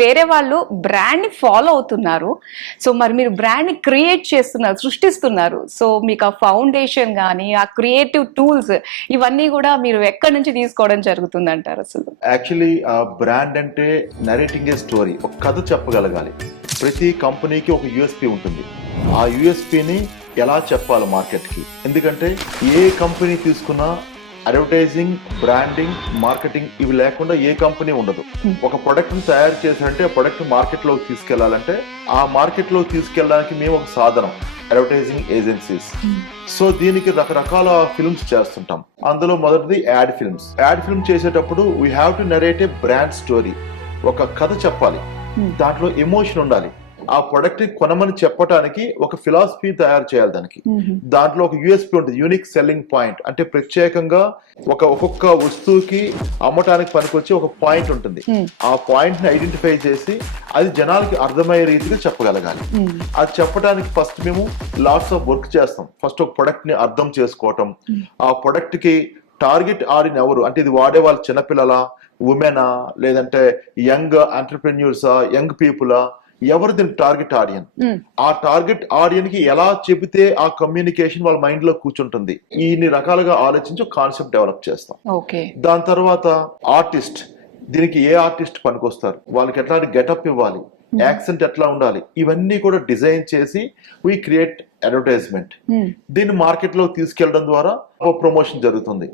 వేరే వాళ్ళు బ్రాండ్ ని ఫాలో అవుతున్నారు. సో మరి మీరు బ్రాండ్ ని క్రియేట్ చేస్తున్నారు, సృష్టిస్తున్నారు. సో మీకు ఆ ఫౌండేషన్ కానీ ఆ క్రియేటివ్ టూల్స్ ఇవన్నీ కూడా మీరు ఎక్కడి నుంచి తీసుకోవడం జరుగుతుంది అంటారు అసలు? యాక్చువల్లీ ఆ బ్రాండ్ అంటే నరేటింగ్ ఏ స్టోరీ, ఒక కథ చెప్పగలగాలి. ప్రతి కంపెనీకి ఒక యూఎస్పి ఉంటుంది. ఆ యూఎస్పిని ఎలా చెప్పాలి మార్కెట్కి? ఎందుకంటే ఏ కంపెనీ తీసుకున్నా అడ్వర్టైజింగ్, బ్రాండింగ్, మార్కెటింగ్ ఇవి లేకుండా ఏ కంపెనీ ఉండదు. ఒక ప్రొడక్ట్ ని తయారు చేశారంటే ఆ ప్రొడక్ట్ మార్కెట్ లోకి తీసుకెళ్లాలంటే ఆ మార్కెట్ లోకి తీసుకెళ్ళడానికి మేము ఒక సాధనం, అడ్వర్టైజింగ్ ఏజెన్సీస్. సో దీనికి రకరకాల ఫిల్మ్స్ చేస్తుంటాం. అందులో మొదటిది యాడ్ ఫిల్మ్స్. యాడ్ ఫిల్మ్ చేసేటప్పుడు we have to narrate A brand story. ఒక కథ చెప్పాలి, దాంట్లో ఎమోషన్ ఉండాలి. ఆ ప్రొడక్ట్ కొనమని చెప్పడానికి ఒక ఫిలాసఫీ తయారు చేయాలి దానికి. దాంట్లో ఒక యూఎస్పీ ఉంటుంది, యూనిక్ సెల్లింగ్ పాయింట్. అంటే ప్రత్యేకంగా ఒక్కొక్క వస్తువుకి అమ్మటానికి పనికొచ్చే ఒక పాయింట్ ఉంటుంది. ఆ పాయింట్ ని ఐడెంటిఫై చేసి అది జనాలకి అర్థమయ్యే రీతిగా చెప్పగలగాలి. అది చెప్పడానికి ఫస్ట్ మేము లాట్స్ ఆఫ్ వర్క్ చేస్తాం. ఫస్ట్ ఒక ప్రొడక్ట్ ని అర్థం చేసుకోవటం, ఆ ప్రొడక్ట్ కి టార్గెట్ ఆడియన్స్ ఎవరు, అంటే ఇది వాడే వాళ్ళు చిన్నపిల్లల, ఉమెనా, లేదంటే యంగ్ ఎంటర్ప్రెన్యూర్సా, యంగ్ పీపులా, ఎవరు దీనికి టార్గెట్ ఆడియన్. ఆ టార్గెట్ ఆడియన్ కి ఎలా చెబితే ఆ కమ్యూనికేషన్ వాళ్ళ మైండ్ లో కూర్చుంటుంది. ఇన్ని రకాలుగా ఆలోచించి కాన్సెప్ట్ డెవలప్ చేస్తాం. దాని తర్వాత ఆర్టిస్ట్, దీనికి ఏ ఆర్టిస్ట్ పనికొస్తారు, వాళ్ళకి ఎట్లాంటి గెటప్ ఇవ్వాలి, యాక్సెంట్ ఎట్లా ఉండాలి, ఇవన్నీ కూడా డిజైన్ చేసి వీ క్రియేట్ అడ్వర్టైజ్మెంట్. దీన్ని మార్కెట్ లో తీసుకెళ్లడం ద్వారా ప్రమోషన్ జరుగుతుంది.